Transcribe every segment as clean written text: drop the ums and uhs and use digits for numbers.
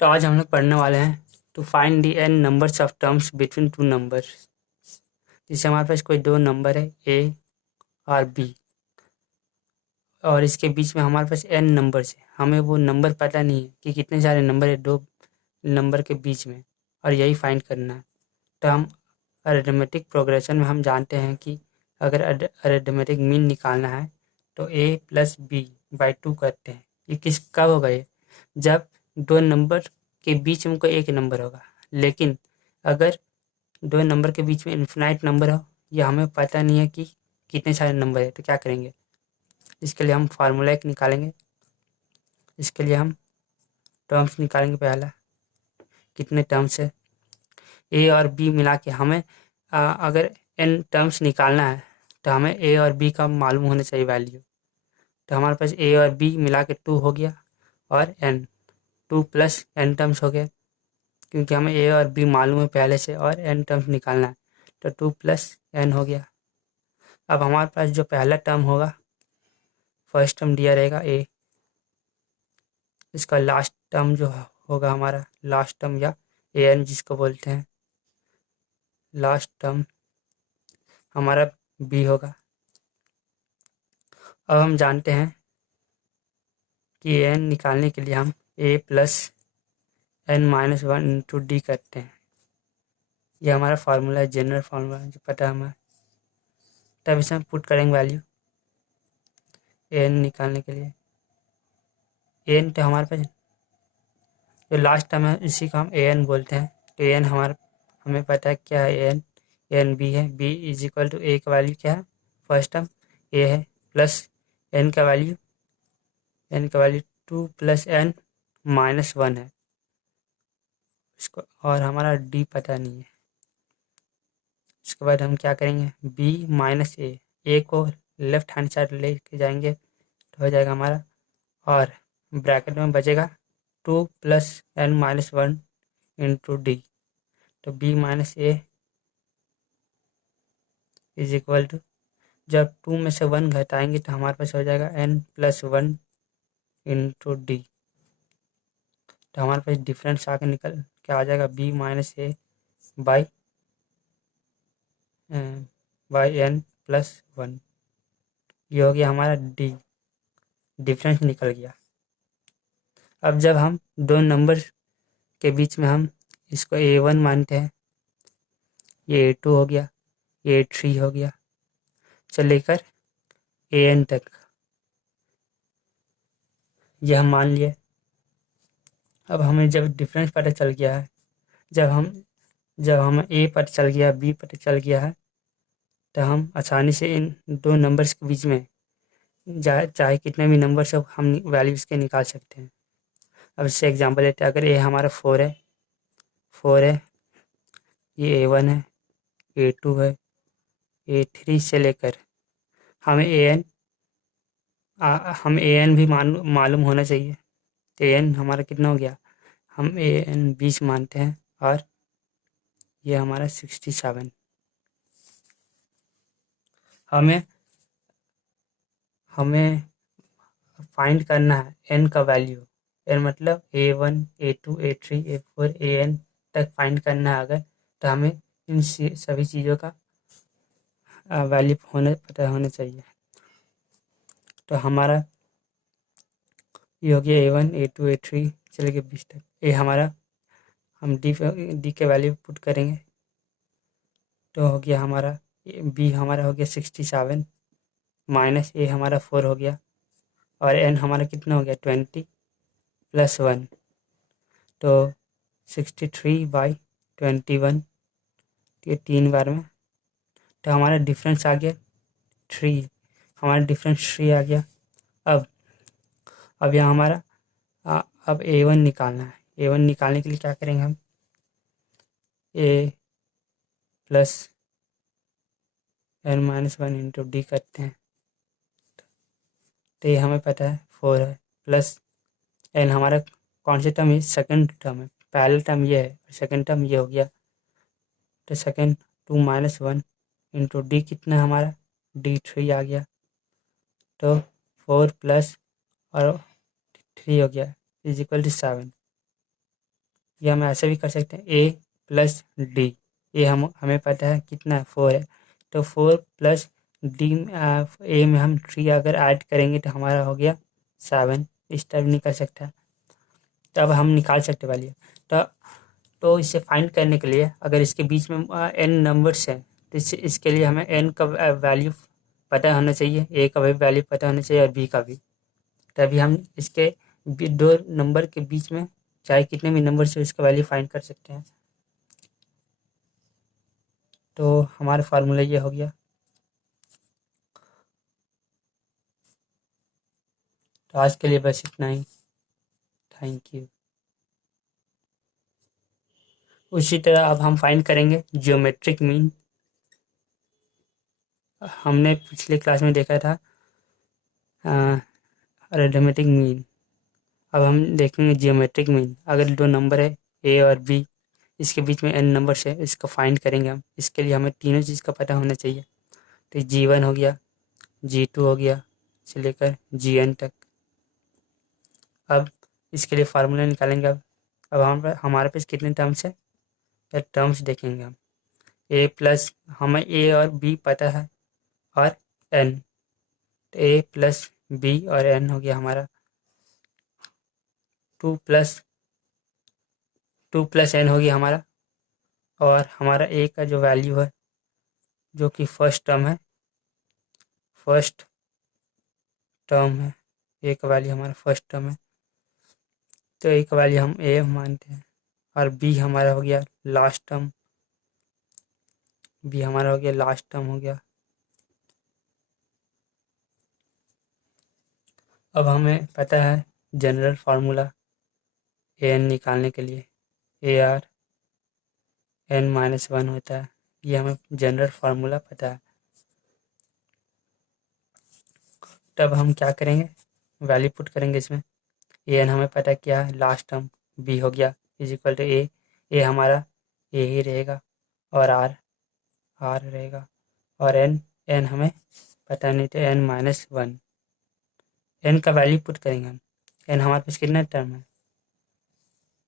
तो आज हम लोग पढ़ने वाले हैं to find the n numbers of terms between two numbers. जैसे हमारे पास कोई दो नंबर है ए और बी, और इसके बीच में हमारे पास एन नंबर्स है। हमें वो नंबर पता नहीं है कि कितने सारे नंबर है दो नंबर के बीच में, और यही फाइंड करना है। तो हम अरिथमेटिक प्रोग्रेशन में हम जानते हैं कि अगर अरिथमेटिक मीन निकालना है तो ए प्लस बी बाई टू करते हैं। ये किस कब होगा? ये जब दो नंबर के बीच में कोई एक नंबर होगा। लेकिन अगर दो नंबर के बीच में इन्फिनाइट नंबर हो, या हमें पता नहीं है कि कितने सारे नंबर है, तो क्या करेंगे? इसके लिए हम फार्मूला एक निकालेंगे। इसके लिए हम टर्म्स निकालेंगे। पहला कितने टर्म्स है, ए और बी मिला के हमें अगर एन टर्म्स निकालना है तो हमें ए और बी का मालूम होना चाहिए वैल्यू। तो हमारे पास ए और बी मिला के टू हो गया, और n two plus n terms हो गया, क्योंकि हमें ए और बी मालूम है पहले से, और एन टर्म्स निकालना है। तो टू प्लस एन हो गया। अब हमारे पास जो पहला टर्म होगा, फर्स्ट टर्म दिया रहेगा ए, इसका लास्ट टर्म जो होगा हमारा लास्ट टर्म, या ए एन जिसको बोलते हैं, लास्ट टर्म हमारा बी होगा। अब हम जानते हैं कि एन निकालने के लिए हम a plus n minus one into d करते हैं। ये हमारा फार्मूला है, जनरल फार्मूला जो पता है हमें। तब इसे हम पुट करेंगे वैल्यू एन निकालने के लिए। एन तो हमारे पास जो लास्ट टर्म है इसी को हम ए एन बोलते हैं। तो ए एन हमारा हमें पता है क्या है, ए एन बी है। B is equal to a का वैल्यू क्या है, फर्स्ट टर्म ए है, प्लस एन का value two plus n minus one है इसको, और हमारा डी पता नहीं है। इसके बाद हम क्या करेंगे, बी माइनस ए को लेफ्ट हैंड साइड लेके जाएंगे तो हो जाएगा हमारा, और ब्रैकेट में बचेगा two plus n minus one into d. तो b minus a is equal to, जब टू में से वन घटाएंगे तो हमारे पास हो जाएगा n plus one into d. तो हमारे पास डिफरेंस आके निकल क्या आ जाएगा, b minus a by n plus one. ये हो गया हमारा डी, डिफरेंस निकल गया। अब जब हम दो नंबर के बीच में हम इसको ए वन मानते हैं, ये ए टू हो गया, ये ए थ्री हो गया, से लेकर ए एन तक ये हम मान लिए। अब हमें जब डिफरेंस पता चल गया है, जब हमें ए पता चल गया, बी पता चल गया है, तो हम आसानी से इन दो नंबर्स के बीच में चाहे कितने भी नंबर से हम वैल्यूज़ के निकाल सकते हैं। अब इससे एग्जांपल लेते हैं। अगर ए हमारा फोर है, ये ए वन है, ए टू है, ए थ्री से लेकर हमें हम ए एन भी मालूम होना चाहिए। तो ए एन हमारा कितना हो गया, हम ए एन 20 मानते हैं, और ये हमारा 67। हमें हमें फाइंड करना है एन का वैल्यू। एन मतलब a one, a two, a three, a four, a n तक फाइंड करना है अगर, तो हमें इन सभी चीज़ों का वैल्यू पता होना चाहिए। तो हमारा ये हो गया a one, a two, a three चले गए 20 तक। ए हमारा हम डी के वैल्यू पुट करेंगे तो हो गया हमारा, बी हमारा हो गया 67, माइनस ए हमारा 4 हो गया, और एन हमारा कितना हो गया 20 प्लस वन। तो 63/21, ये 3 बार में। तो हमारा डिफरेंस आ गया 3, हमारा डिफरेंस 3 आ गया। अब अब यहाँ हमारा अब ए वन निकालना है। ए वन निकालने के लिए क्या करेंगे, हम a plus n minus one into d करते हैं। तो ये हमें पता है 4 है, प्लस एन हमारा कौन सी टर्म है, सेकंड टर्म है। पहला टर्म ये है, सेकंड टर्म ये हो गया। तो second 2 minus one into D कितना है हमारा, डी 3 आ गया। तो 4 प्लस और 3 हो गया इज इक्वल टू 7। ये हम ऐसे भी कर सकते हैं ए प्लस डी। ये हमें पता है कितना है, 4 है, तो 4 प्लस डी ए में हम 3 अगर ऐड करेंगे तो हमारा हो गया 7। इस टाइप निकल सकता है। तो अब हम निकाल सकते वाली तो तो इसे फाइंड करने के लिए अगर इसके बीच में एन नंबर्स हैं तो इसके लिए हमें एन का वैल्यू पता होना चाहिए, ए का भी वैल्यू पता होना चाहिए और बी का भी। तभी हम इसके दो नंबर के बीच में चाहे कितने भी नंबर से इसका वैल्यू फाइंड कर सकते हैं। तो हमारा फार्मूला ये हो गया। तो आज के लिए बस इतना ही। Thank you. उसी तरह अब हम फाइंड करेंगे जियोमेट्रिक मीन। हमने पिछले क्लास में देखा था अरिथमेटिक मीन। अब हम देखेंगे जियोमेट्रिक मीन। अगर दो नंबर है ए और बी, इसके बीच में एन नंबर्स है, इसका फाइंड करेंगे हम। इसके लिए हमें तीनों चीज़ का पता होना चाहिए। तो G1 हो गया, G2 हो गया से लेकर Gn तक। अब इसके लिए फार्मूला निकालेंगे। अब हमारे पास कितने टर्म्स है, या टर्म्स देखेंगे हम। ए प्लस हमें ए और बी पता है और एन, तो ए प्लस बी और एन हो गया हमारा 2 प्लस एन हो गया हमारा। और हमारा ए का जो वैल्यू है जो कि फर्स्ट टर्म है, फर्स्ट टर्म है, ए का वैल्यू हमारा फर्स्ट टर्म है, तो ए का वैल्यू हम ए मानते हैं। और बी हमारा हो गया लास्ट टर्म, बी हमारा हो गया लास्ट टर्म हो गया। अब हमें पता है जनरल फार्मूला ए एन निकालने के लिए ए आर n-1 होता है। ये हमें जनरल फार्मूला पता है। तब हम क्या करेंगे, वैल्यू पुट करेंगे इसमें। ए एन हमें पता है क्या है, लास्ट टर्म बी हो गया इज इक्वल टू ए हमारा ए ही रहेगा और आर रहेगा। और एन एन हमें पता नहीं था, n-1। एन का वैल्यू पुट करेंगे हम। एन हमारे पास कितना टर्म है,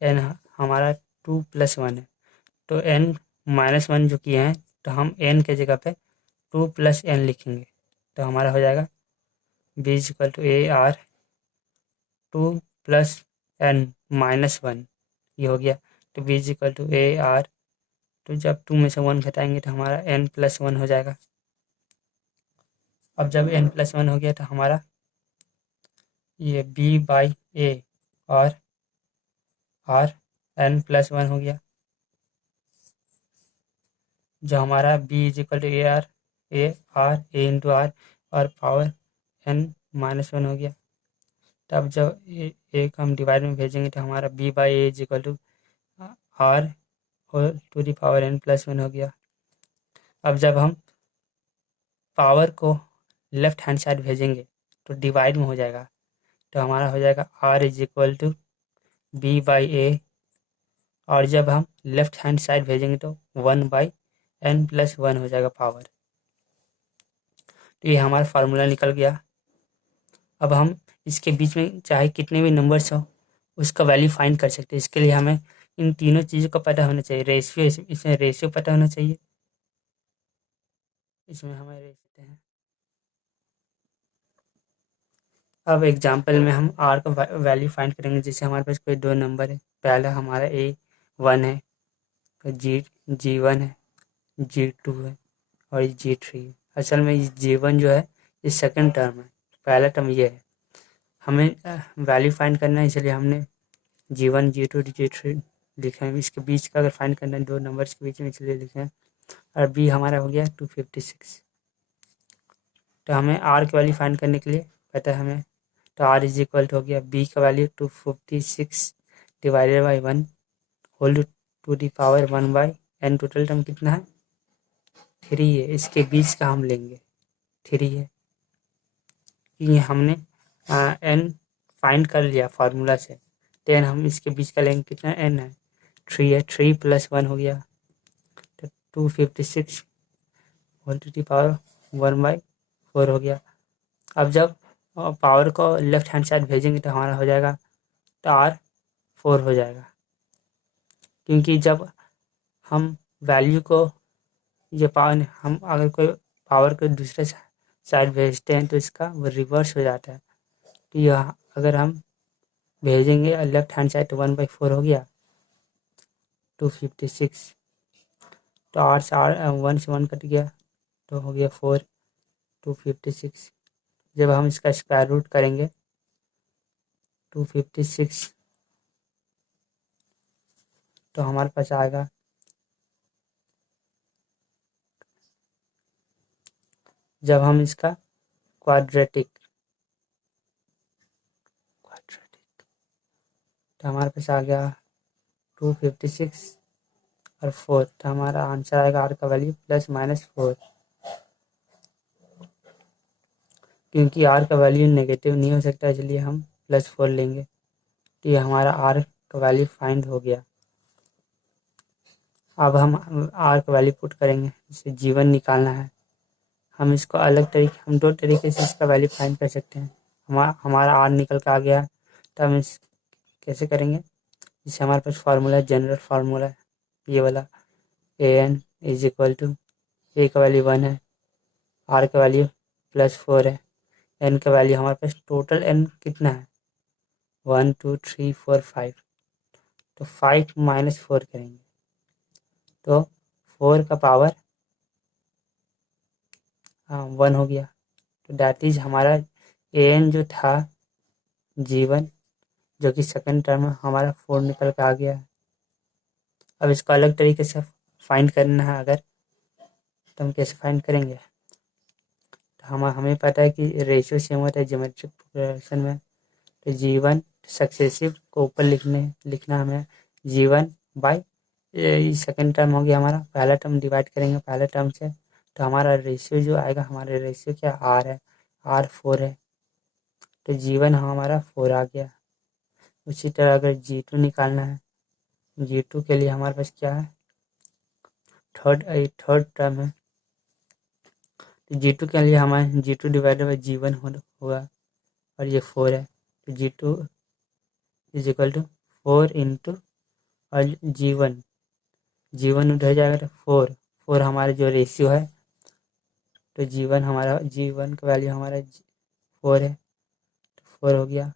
एन हमारा 2+1 है, तो n-1 जो किए हैं तो हम एन के जगह पे 2+n लिखेंगे। तो हमारा हो जाएगा b is equal to a r 2+n-1, ये हो गया। तो b is equal to a r, तो जब 2 में से 1 घटाएंगे तो हमारा n+1 हो जाएगा। अब जब n+1 हो गया तो हमारा ये b बाई ए और r n+1 हो गया, जो हमारा b is equal to a into r और पावर n-1 हो गया। तब जब ए को हम डिवाइड में भेजेंगे तो हमारा b by a is equal to r whole to the power n+1 हो गया। अब जब हम पावर को लेफ्ट हैंड साइड भेजेंगे तो डिवाइड में हो जाएगा, तो हमारा हो जाएगा r is equal to b by a, और जब हम लेफ्ट हैंड साइड भेजेंगे तो 1/n+1 हो जाएगा पावर। तो ये हमारा फार्मूला निकल गया। अब हम इसके बीच में चाहे कितने भी नंबर्स हो उसका वैल्यू फाइंड कर सकते हैं। इसके लिए हमें इन तीनों चीज़ों का पता होना चाहिए। रेशियो, इसमें रेशियो पता होना चाहिए, इसमें हमें रेशियो हैं। अब एग्जाम्पल में हम आर का वैल्यू फाइंड करेंगे। जैसे हमारे पास कोई दो नंबर है, पहला हमारा A1 है, G1 है, G2 है और ये G3 है। असल में ये G1 जो है ये सेकंड टर्म है, पहला टर्म ये है। हमें वैल्यू फाइंड करना है, इसलिए हमने G1 G2 G3 लिखे हैं। इसके बीच का अगर फाइंड करना है दो नंबर्स के बीच में, इसलिए लिखे हैं। और बी हमारा हो गया 256। तो हमें आर की वैल्यू फाइंड करने के लिए पता है हमें, तो आर इज इक्वल हो गया बी का value 256 divided by 1 whole to the power 1/n। Total term कितना है, 3 है। इसके बीच का हम लेंगे 3 है, ये हमने n फाइंड कर लिया फार्मूला से। तो n हम इसके बीच का लेंगे, कितना n है, 3 है। 3+1 हो गया, तो 256 होल टू दी पावर 1/4 हो गया। अब जब पावर को लेफ्ट हैंड साइड भेजेंगे तो हमारा हो जाएगा, तो R 4 हो जाएगा। क्योंकि जब हम वैल्यू को ये पावर हम अगर कोई पावर को दूसरे साइड भेजते हैं तो इसका वो रिवर्स हो जाता है। तो यह अगर हम भेजेंगे लेफ्ट हैंड साइड तो 1/4 हो गया 256। तो 1 से 1 कट गया तो हो गया 4 256। जब हम इसका स्क्वायर रूट करेंगे 256 तो हमारे पास आएगा जब हम इसका क्वाड्रेटिक तो हमारे पास आ गया 256 और 4। तो हमारा आंसर आएगा आर का वैल्यू +-4, क्योंकि आर का वैल्यू नेगेटिव नहीं हो सकता इसलिए हम +4 लेंगे। तो ये हमारा आर का वैल्यू फाइंड हो गया। अब हम आर का वैल्यू पुट करेंगे, जिसे जीवन निकालना है। हम इसको हम 2 तरीके से इसका वैल्यू फाइंड कर सकते हैं। हमारा आर निकल के आ गया तो हम इस कैसे करेंगे, जिससे हमारे पास फार्मूला जनरल फार्मूला है ये वाला an = ए का वैल्यू 1 है, आर का वैल्यू +4 है, एन का वैल्यू हमारे पास टोटल एन कितना है 1 2 3 4 5। तो 5 - 4 करेंगे तो 4 का पावर 1 हो गया। तो दैट इज हमारा an जो था जीवन, जो कि सेकंड टर्म में हमारा 4 निकल के आ गया है। अब इसको अलग तरीके से फाइंड करना है अगर, तो हम कैसे फाइंड करेंगे। तो हमें पता है कि रेशियो सेम होता है ज्योमेट्रिक प्रोग्रेशन में। तो जीवन सक्सेसिव को ऊपर लिखना हमें जीवन बाय सेकंड टर्म हो गया हमारा, पहला टर्म डिवाइड करेंगे पहले टर्म से। तो हमारा रेशियो जो आएगा, हमारा रेशियो क्या आर है, आर 4 है। तो जीवन हमारा 4 आ गया। उसी तरह अगर G2 निकालना है, G2 के लिए हमारे पास क्या है, थर्ड टर्म है। तो G2 के लिए हमारे G2 डिवाइडेड बाई G1 होगा और ये 4 है। तो G2 = 4 इंटू और G1 उधर जाएगा तो 4 हमारा जो रेशियो है। तो G1 का वैल्यू हमारा 4 है, तो 4 हो गया।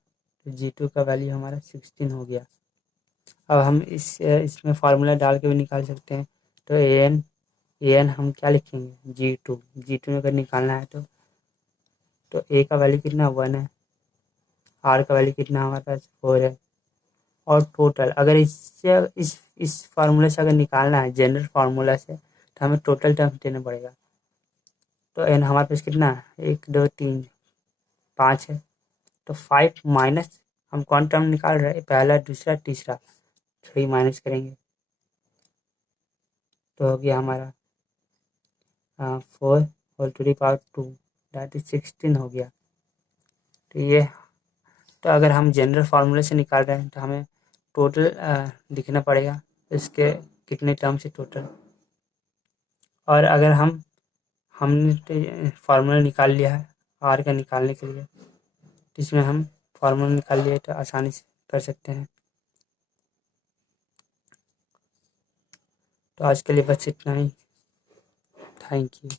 तो G2 का वैल्यू हमारा 16 हो गया। अब हम इसमें फार्मूला डाल के भी निकाल सकते हैं। तो an हम क्या लिखेंगे G2 में अगर निकालना है तो a का वैल्यू कितना 1 है, r का वैल्यू कितना हमारे पास 4 है। और टोटल अगर इससे इस फार्मूला से अगर निकालना है जनरल फार्मूला से, तो हमें टोटल टर्म देना पड़ेगा। तो n हमारे पास कितना है 1 2 3 5 है। तो 5 माइनस हम कौन टर्म निकाल रहे हैं, पहला दूसरा तीसरा, 3 माइनस करेंगे तो हो गया हमारा 4 दैट इज 16 हो गया। तो अगर हम जनरल फार्मूले से निकाल रहे हैं तो हमें टोटल लिखना पड़ेगा इसके कितने टर्म से टोटल। और अगर हमने फार्मूला निकाल लिया है आर का निकालने के लिए, तो इसमें हम फार्मूला निकाल लिए तो आसानी से कर सकते हैं। तो आज के लिए बस इतना ही। Thank you.